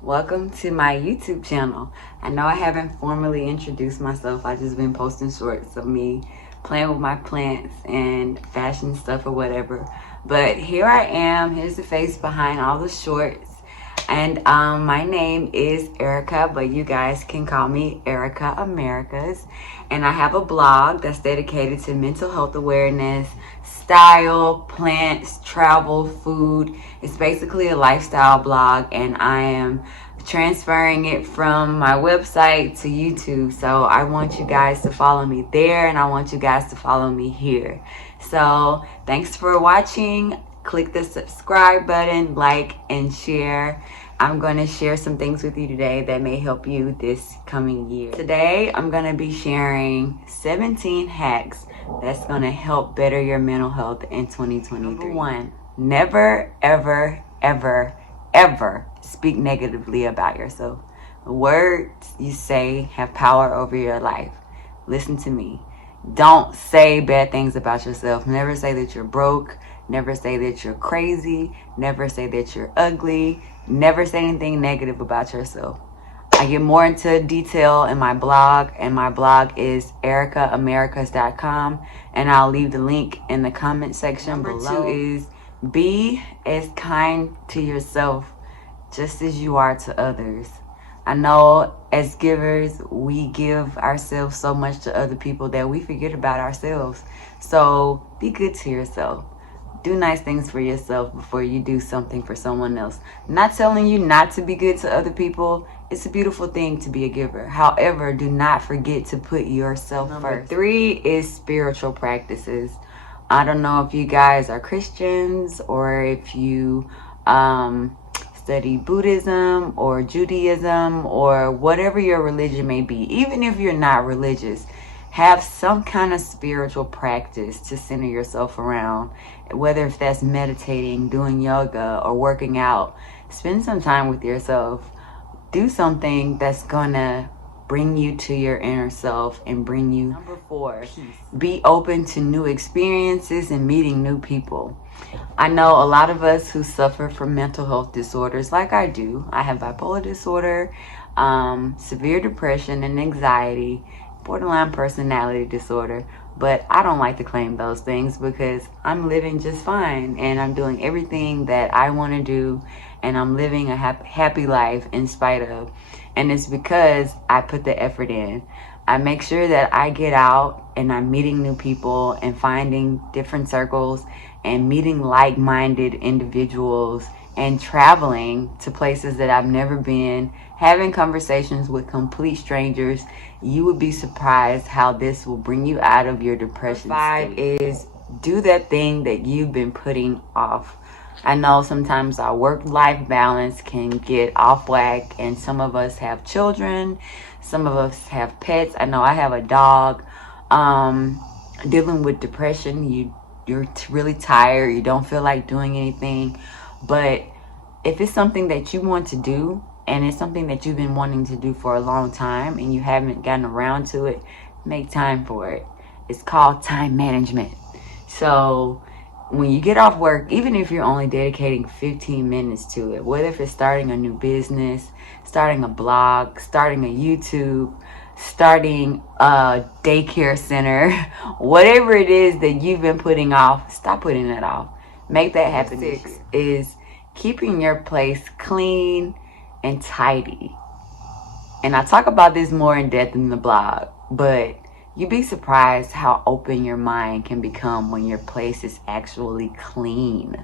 Welcome to my YouTube channel. I know I haven't formally introduced myself. I've just been posting shorts of me playing with my plants and fashion stuff or whatever. But here I am. Here's the face behind all the shorts. And my name is Erica, but you guys can call me Erica Americas. And I have a blog that's dedicated to mental health awareness, style, plants, travel, food. It's basically a lifestyle blog, and I am transferring it from my website to YouTube. So I want you guys to follow me there, and I want you guys to follow me here. So thanks for watching. Click the subscribe button, like, and share. I'm going to share some things with you today that may help you this coming year. Today, I'm going to be sharing 17 hacks that's going to help better your mental health in 2023. Number one, never, ever, ever, ever speak negatively about yourself. The words you say have power over your life. Listen to me. Don't say bad things about yourself. Never say that you're broke. Never say that you're crazy. Never say that you're ugly. Never say anything negative about yourself. I get more into detail in my blog, and my blog is ericaamericas.com, and I'll leave the link in the comment section below. Number two is be as kind to yourself just as you are to others. I know as givers, we give ourselves so much to other people that we forget about ourselves. So be good to yourself. Do nice things for yourself before you do something for someone else. I'm not telling you not to be good to other people. It's a beautiful thing to be a giver. However, do not forget to put yourself first. Number three is spiritual practices. I don't know if you guys are Christians or if you study Buddhism or Judaism or whatever your religion may be. Even if you're not religious, have some kind of spiritual practice to center yourself around, whether if that's meditating, doing yoga, or working out. Spend some time with yourself. Do something that's gonna bring you to your inner self and bring you. Number four, peace. Be open to new experiences and meeting new people. I know a lot of us who suffer from mental health disorders, like I do. I have bipolar disorder, severe depression and anxiety, borderline personality disorder, but I don't like to claim those things because I'm living just fine and I'm doing everything that I want to do, and I'm living a happy life in spite of. And it's because I put the effort in. I make sure that I get out and I'm meeting new people and finding different circles and meeting like-minded individuals and traveling to places that I've never been, having conversations with complete strangers. You would be surprised how this will bring you out of your depression. Five is do that thing that you've been putting off. I know sometimes our work-life balance can get off whack, and some of us have children, some of us have pets. I know I have a dog. Dealing with depression, you're really tired, you don't feel like doing anything. But if it's something that you want to do, and it's something that you've been wanting to do for a long time and you haven't gotten around to it, make time for it. It's called time management. So when you get off work, even if you're only dedicating 15 minutes to it, whether if it's starting a new business, starting a blog, starting a YouTube, starting a daycare center, whatever it is that you've been putting off, stop putting it off. Make that happen. 6 is keeping your place clean and tidy. And I talk about this more in depth in the blog, but you'd be surprised how open your mind can become when your place is actually clean.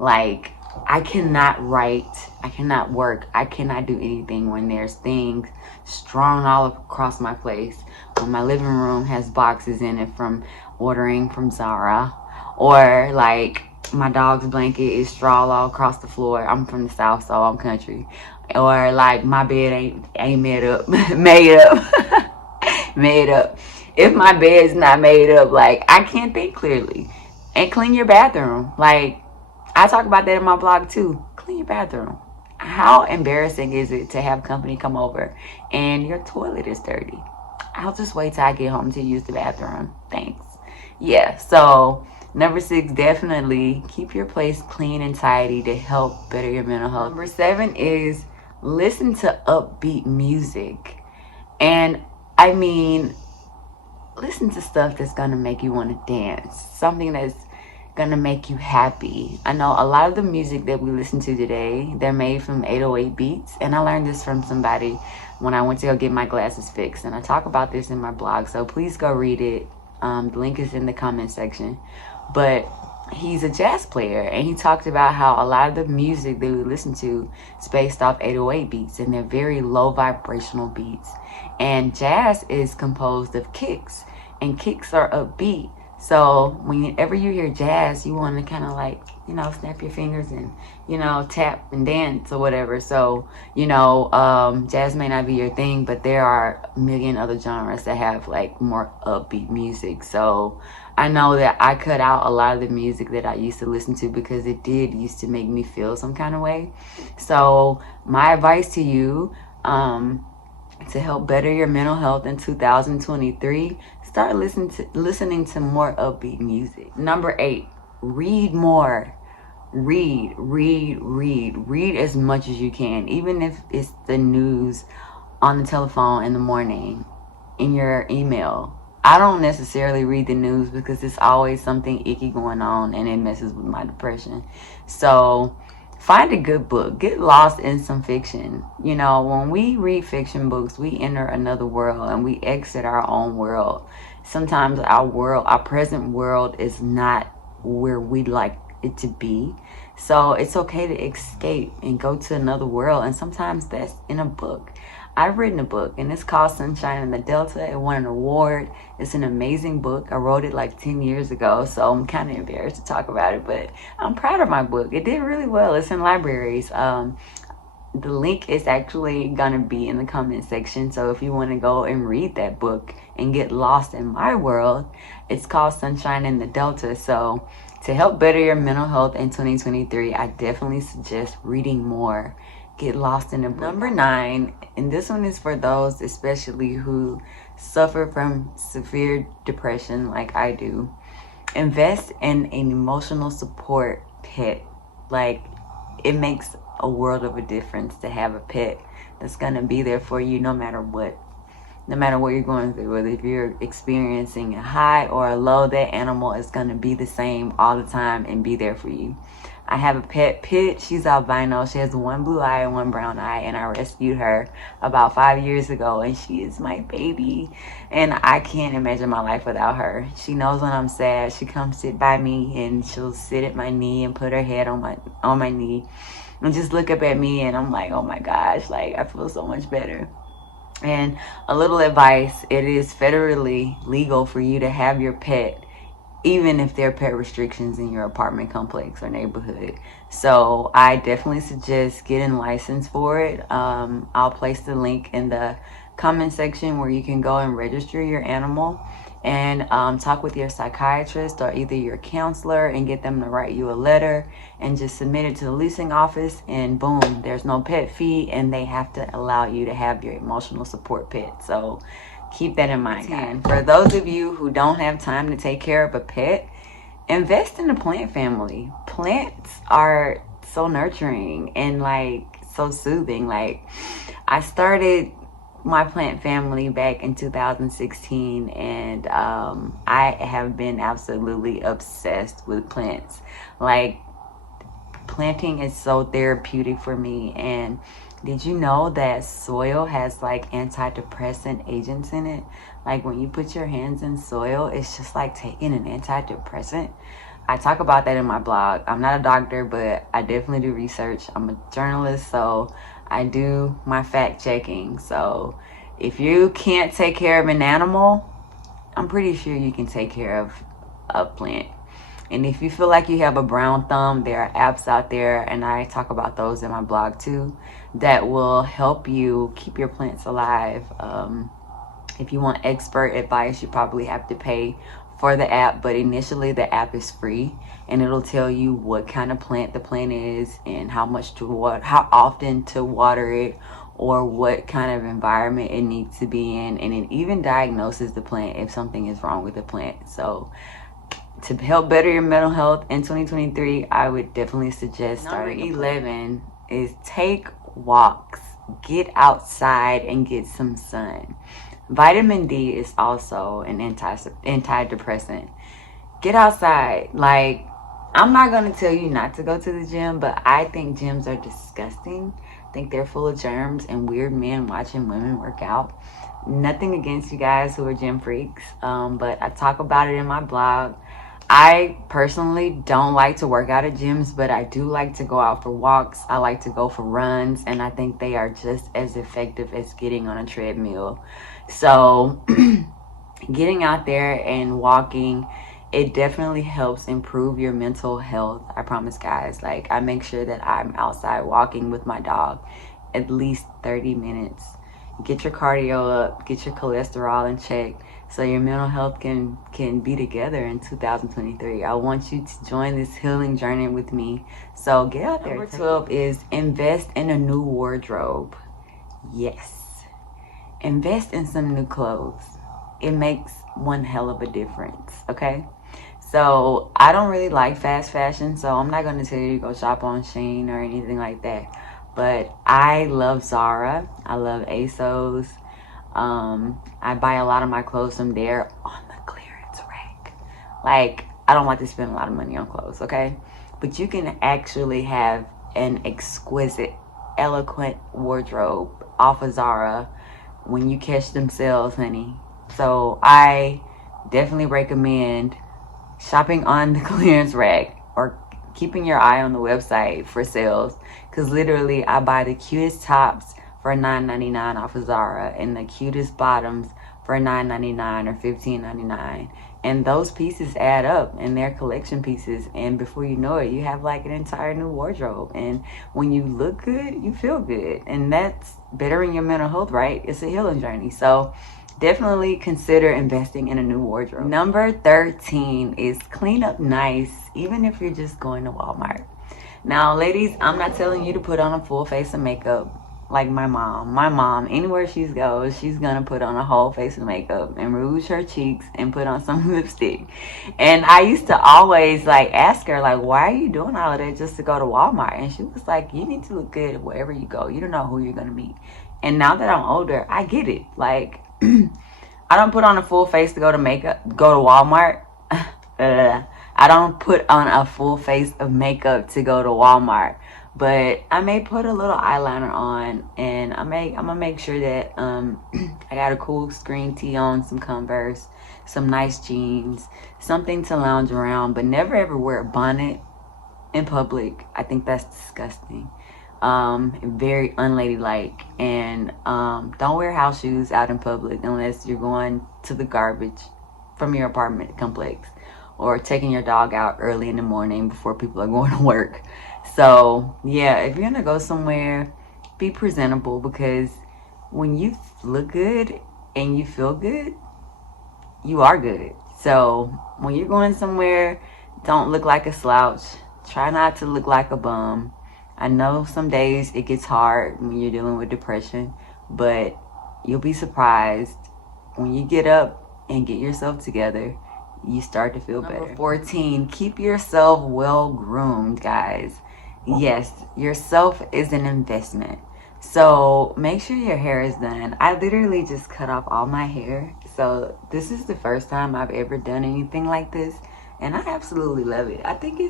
Like, I cannot write, I cannot work, I cannot do anything when there's things strewn all across my place. When my living room has boxes in it from ordering from Zara, or like my dog's blanket is straw all across the floor. I'm from the South, so I'm country. Or like my bed ain't made up. Made up. If my bed's not made up, like, I can't think clearly. And clean your bathroom. Like, I talk about that in my blog too. Clean your bathroom. How embarrassing is it to have company come over and your toilet is dirty? I'll just wait till I get home to use the bathroom. Thanks. Yeah, so number 6, definitely keep your place clean and tidy to help better your mental health. Number 7 is listen to upbeat music. And I mean, listen to stuff that's gonna make you want to dance, something that's gonna make you happy. I know a lot of the music that we listen to today, they're made from 808 beats, and I learned this from somebody when I went to go get my glasses fixed, and I talk about this in my blog, so please go read it. The link is in the comment section. But he's a jazz player, and he talked about how a lot of the music that we listen to is based off 808 beats, and they're very low vibrational beats. And jazz is composed of kicks, and kicks are upbeat. So whenever you hear jazz, you want to kind of like, snap your fingers and, tap and dance or whatever. So, jazz may not be your thing, but there are a million other genres that have like more upbeat music. So I know that I cut out a lot of the music that I used to listen to because it did used to make me feel some kind of way. So my advice to you, to help better your mental health in 2023, start listening to more upbeat music. Number 8, read more. Read as much as you can, even if it's the news on the telephone in the morning, in your email. I don't necessarily read the news because it's always something icky going on and it messes with my depression. So find a good book. Get lost in some fiction. When we read fiction books, we enter another world and we exit our own world. Sometimes our present world is not where we'd like it to be. So it's okay to escape and go to another world. And sometimes that's in a book. I've written a book, and it's called Sunshine in the Delta. It won an award. It's an amazing book. I wrote it like 10 years ago, so I'm kind of embarrassed to talk about it, but I'm proud of my book. It did really well. It's in libraries. The link is actually going to be in the comment section, so if you want to go and read that book and get lost in my world, it's called Sunshine in the Delta. So to help better your mental health in 2023, I definitely suggest reading more. Get lost in a book. Number 9, and this one is for those especially who suffer from severe depression like I do. Invest in an emotional support pet. Like, it makes a world of a difference to have a pet that's gonna be there for you no matter what. No matter what you're going through, whether if you're experiencing a high or a low, that animal is gonna be the same all the time and be there for you. I have a pet pit. She's albino. She has one blue eye and one brown eye, and I rescued her about 5 years ago, and she is my baby, and I can't imagine my life without her. She knows when I'm sad. She comes sit by me, and she'll sit at my knee and put her head on my knee and just look up at me, and I'm like, oh my gosh, like I feel so much better. And a little advice, it is federally legal for you to have your pet even if there are pet restrictions in your apartment complex or neighborhood. So I definitely suggest getting licensed for it. I'll place the link in the comment section where you can go and register your animal and talk with your psychiatrist or either your counselor and get them to write you a letter and just submit it to the leasing office, and boom, there's no pet fee, and they have to allow you to have your emotional support pet. So keep that in mind. And for those of you who don't have time to take care of a pet, invest in a plant family. Plants are so nurturing and like so soothing. Like, I started my plant family back in 2016, and I have been absolutely obsessed with plants. Like, planting is so therapeutic for me. And did you know that soil has like antidepressant agents in it? Like, when you put your hands in soil, it's just like taking an antidepressant. I talk about that in my blog. I'm not a doctor, but I definitely do research. I'm a journalist, so I do my fact checking. So if you can't take care of an animal, I'm pretty sure you can take care of a plant. And if you feel like you have a brown thumb, there are apps out there, and I talk about those in my blog too, that will help you keep your plants alive. If you want expert advice, you probably have to pay for the app, but initially the app is free, and it'll tell you what kind of plant the plant is and how much to water, how often to water it, or what kind of environment it needs to be in, and it even diagnoses the plant if something is wrong with the plant. So to help better your mental health in 2023, I would definitely suggest starting. Number 11 is take walks. get outside and get some sun. Vitamin D is also an antidepressant. Get outside. Like, I'm not going to tell you not to go to the gym, but I think gyms are disgusting. I think they're full of germs and weird men watching women work out. Nothing against you guys who are gym freaks, but I talk about it in my blog. I personally don't like to work out at gyms, but I do like to go out for walks. I like to go for runs, and I think they are just as effective as getting on a treadmill. So getting out there and walking, it definitely helps improve your mental health. I promise, guys. Like, I make sure that I'm outside walking with my dog at least 30 minutes. Get your cardio up, get your cholesterol in check, so your mental health can be together in 2023. I want you to join this healing journey with me. So get out there. Number 12 is invest in a new wardrobe. Yes. Invest in some new clothes. It makes one hell of a difference, okay? So I don't really like fast fashion, so I'm not going to tell you to go shop on Shein or anything like that. But I love Zara. I love ASOS. I buy a lot of my clothes from there on the clearance rack. Like, I don't like to spend a lot of money on clothes, okay? But you can actually have an exquisite, eloquent wardrobe off of Zara when you catch them sales, honey. So I definitely recommend shopping on the clearance rack or keeping your eye on the website for sales, because literally I buy the cutest tops for $9.99 off of Zara and the cutest bottoms for $9.99 or $15.99, and those pieces add up and they're collection pieces, and before you know it, you have like an entire new wardrobe. And when you look good, you feel good, and that's bettering your mental health, right? It's a healing journey. So definitely consider investing in a new wardrobe. Number 13 is clean up nice, even if you're just going to Walmart. Now, ladies, I'm not telling you to put on a full face of makeup like my mom. My mom, anywhere she goes, she's gonna put on a whole face of makeup and rouge her cheeks and put on some lipstick. And I used to always like ask her, like, why are you doing all of that just to go to Walmart? And she was like, you need to look good wherever you go. You don't know who you're gonna meet. And now that I'm older, I get it. Like, I don't put on a full face to go to Walmart. I don't put on a full face of makeup to go to Walmart, but I may put a little eyeliner on, and I'm gonna make sure that I got a cool screen tee on, some Converse, some nice jeans, something to lounge around, but never ever wear a bonnet in public. I think that's disgusting. Very unladylike. And don't wear house shoes out in public unless you're going to the garbage from your apartment complex or taking your dog out early in the morning before people are going to work. So yeah, if you're gonna go somewhere, be presentable, because when you look good and you feel good, you are good. So when you're going somewhere, don't look like a slouch. Try not to look like a bum. I know some days it gets hard when you're dealing with depression, but you'll be surprised when you get up and get yourself together, you start to feel better. Number 14, keep yourself well groomed, guys. Yes, yourself is an investment. So make sure your hair is done. I literally just cut off all my hair. So this is the first time I've ever done anything like this, and I absolutely love it. I think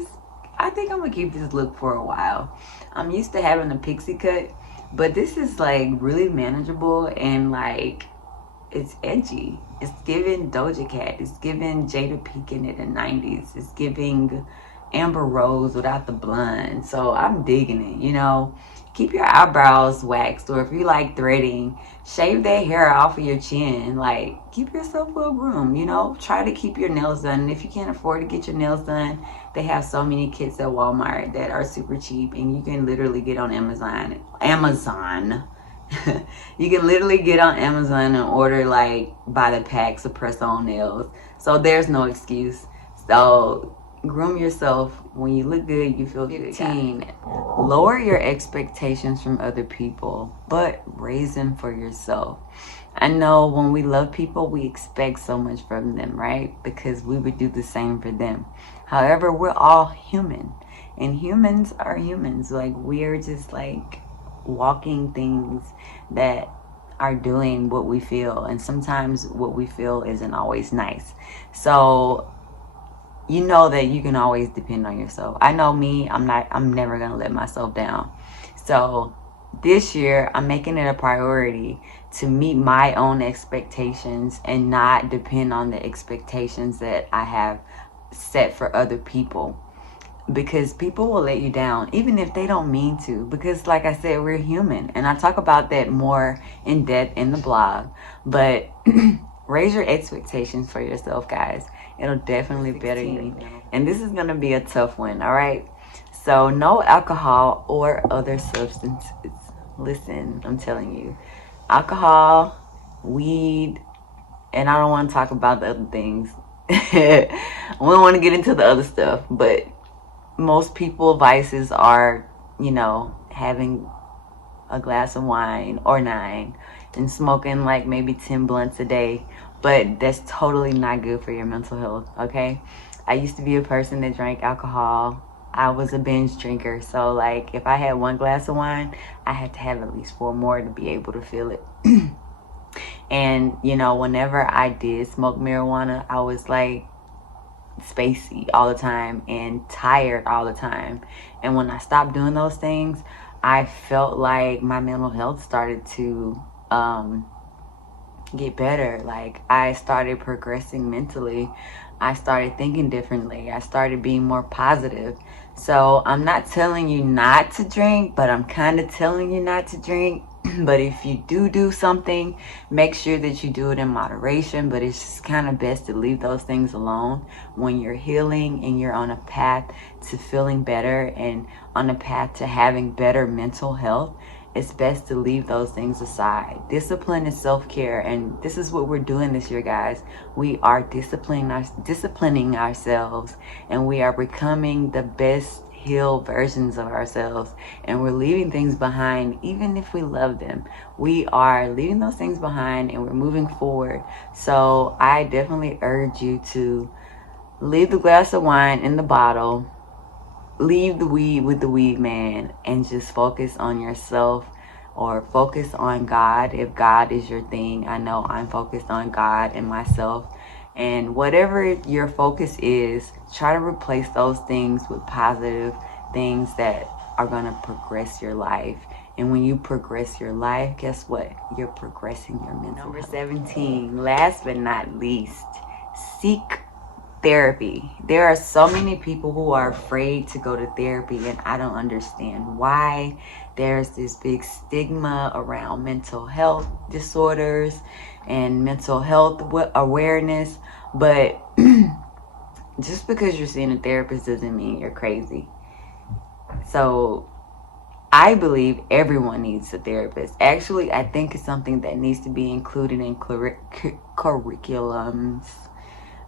I'm gonna keep this look for a while. I'm used to having a pixie cut, but this is like really manageable, and like it's edgy. It's giving Doja Cat. It's giving Jada Pinkett in the 90s. It's giving Amber Rose without the blonde. So I'm digging it, you know. Keep your eyebrows waxed, or if you like threading, shave that hair off of your chin. Like, keep yourself well groomed, you know. Try to keep your nails done. And if you can't afford to get your nails done, they have so many kits at Walmart that are super cheap, and you can literally get on Amazon. You can literally get on Amazon and order like by the packs of press-on nails. So there's no excuse. So groom yourself. When you look good, you feel good. 15, lower your expectations from other people, but raise them for yourself. I know when we love people, we expect so much from them, right? Because we would do the same for them. However, we're all human, and humans are humans. Like, we're just like walking things that are doing what we feel, and sometimes what we feel isn't always nice. So you know that you can always depend on yourself. I know me, I'm never gonna let myself down. So this year I'm making it a priority to meet my own expectations and not depend on the expectations that I have set for other people, because people will let you down even if they don't mean to, because like I said, we're human, and I talk about that more in depth in the blog. But raise your expectations for yourself, guys. It'll definitely better you. And this is gonna be a tough one, all right? So no alcohol or other substances. Listen, I'm telling you, alcohol, weed, and I don't want to talk about the other things. We don't want to get into the other stuff, but most people vices are, having a glass of wine or 9 and smoking like maybe 10 blunts a day. But that's totally not good for your mental health, okay? I used to be a person that drank alcohol. I was a binge drinker. So like if I had 1 glass of wine, I had to have at least 4 more to be able to feel it. And whenever I did smoke marijuana, I was like spacey all the time and tired all the time. And when I stopped doing those things, I felt like my mental health started to get better. Like I started progressing mentally. I started thinking differently. I started being more positive. So I'm not telling you not to drink, but I'm kind of telling you not to drink. But if you do something, make sure that you do it in moderation. But it's just kind of best to leave those things alone when you're healing and you're on a path to feeling better and on a path to having better mental health. It's best to leave those things aside. Discipline is self-care, and this is what we're doing this year, guys. We are disciplining ourselves, and we are becoming the best healed versions of ourselves, and we're leaving things behind. Even if we love them, we are leaving those things behind and we're moving forward. So I definitely urge you to leave the glass of wine in the bottle, leave the weed with the weed man, and just focus on yourself, or focus on God if God is your thing. I know I'm focused on God and myself. And whatever your focus is, try to replace those things with positive things that are going to progress your life. And when you progress your life, guess what? You're progressing your mental health. Number 17, last but not least, seek therapy. There are so many people who are afraid to go to therapy, and I don't understand why. There's this big stigma around mental health disorders and mental health awareness, but just because you're seeing a therapist doesn't mean you're crazy. So I believe everyone needs a therapist. Actually, I think it's something that needs to be included in curriculums.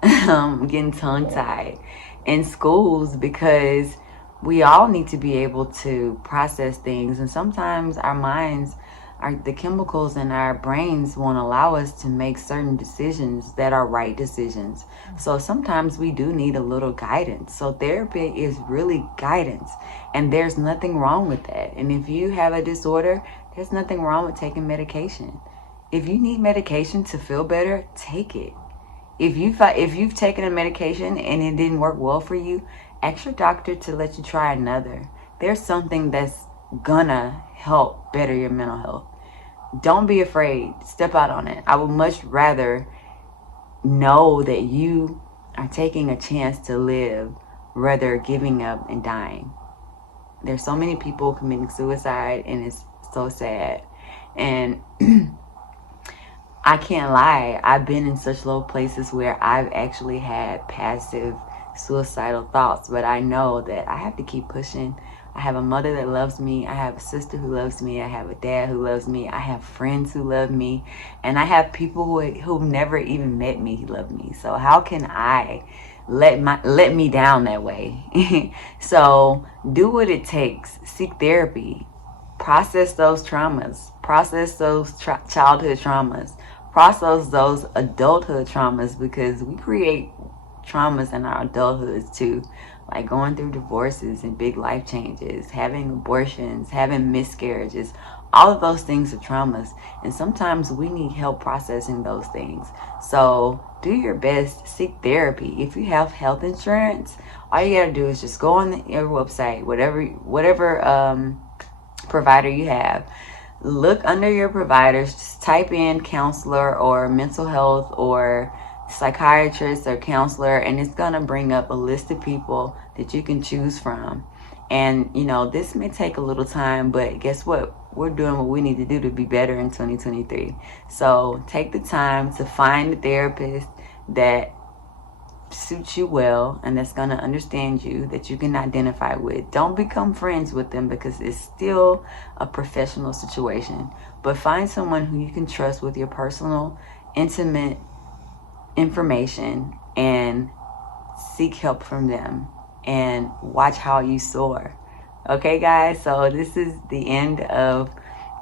I'm getting tongue-tied, in schools, because we all need to be able to process things, and sometimes our minds, the chemicals in our brains won't allow us to make certain decisions that are right decisions. So sometimes we do need a little guidance. So therapy is really guidance, and there's nothing wrong with that. And if you have a disorder, there's nothing wrong with taking medication. If you need medication to feel better, take it. If you've taken a medication and it didn't work well for you, ask your doctor to let you try another. There's something that's gonna help better your mental health. Don't be afraid. Step out on it. I would much rather know that you are taking a chance to live rather giving up and dying. There's so many people committing suicide, and it's so sad. And I can't lie, I've been in such low places where I've actually had passive suicidal thoughts, but I know that I have to keep pushing. I have a mother that loves me. I have a sister who loves me. I have a dad who loves me. I have friends who love me. And I have people who've never even met me who love me. So how can I let me down that way? So do what it takes. Seek therapy. Process those traumas. Process those childhood traumas. Process those adulthood traumas, because we create traumas in our adulthoods too. like going through divorces and big life changes, having abortions, having miscarriages. All of those things are traumas, and sometimes we need help processing those things. So do your best, seek therapy. If you have health insurance, all you gotta do is just go on your website, whatever provider you have. Look under your providers, just type in counselor or mental health or psychiatrist or counselor, and it's gonna bring up a list of people that you can choose from. And you know, this may take a little time, but guess what? We're doing what we need to do to be better in 2023. So take the time to find a therapist that suits you well and that's going to understand you, that you can identify with. Don't become friends with them because it's still a professional situation, but find someone who you can trust with your personal, intimate information and seek help from them and watch how you soar. Okay, guys, so this is the end of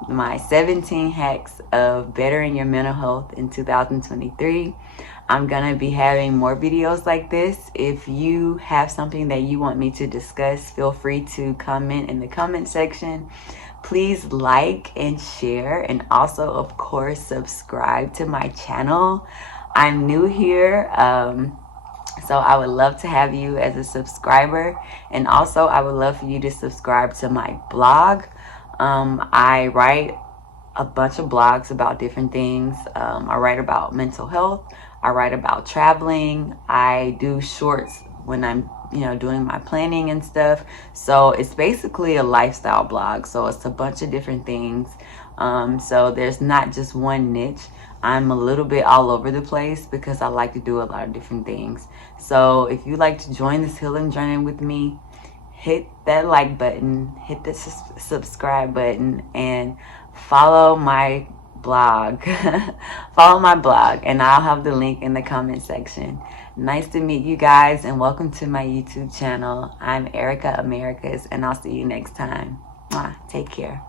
my 17 hacks of bettering your mental health in 2023. I'm gonna be having more videos like this. If you have something that you want me to discuss, feel free to comment in the comment section. Please like and share, and also, of course, subscribe to my channel. I'm new here, so I would love to have you as a subscriber. And also, I would love for you to subscribe to my blog. I write a bunch of blogs about different things. I write about mental health. I write about traveling. I do shorts when I'm, doing my planning and stuff. So it's basically a lifestyle blog. So it's a bunch of different things. So there's not just one niche. I'm a little bit all over the place because I like to do a lot of different things. So if you'd like to join this healing journey with me, hit that like button, hit the subscribe button, and follow my blog. Follow my blog, and I'll have the link in the comment section. Nice to meet you guys, and welcome to my YouTube channel. I'm Erica Americas, and I'll see you next time. Take care.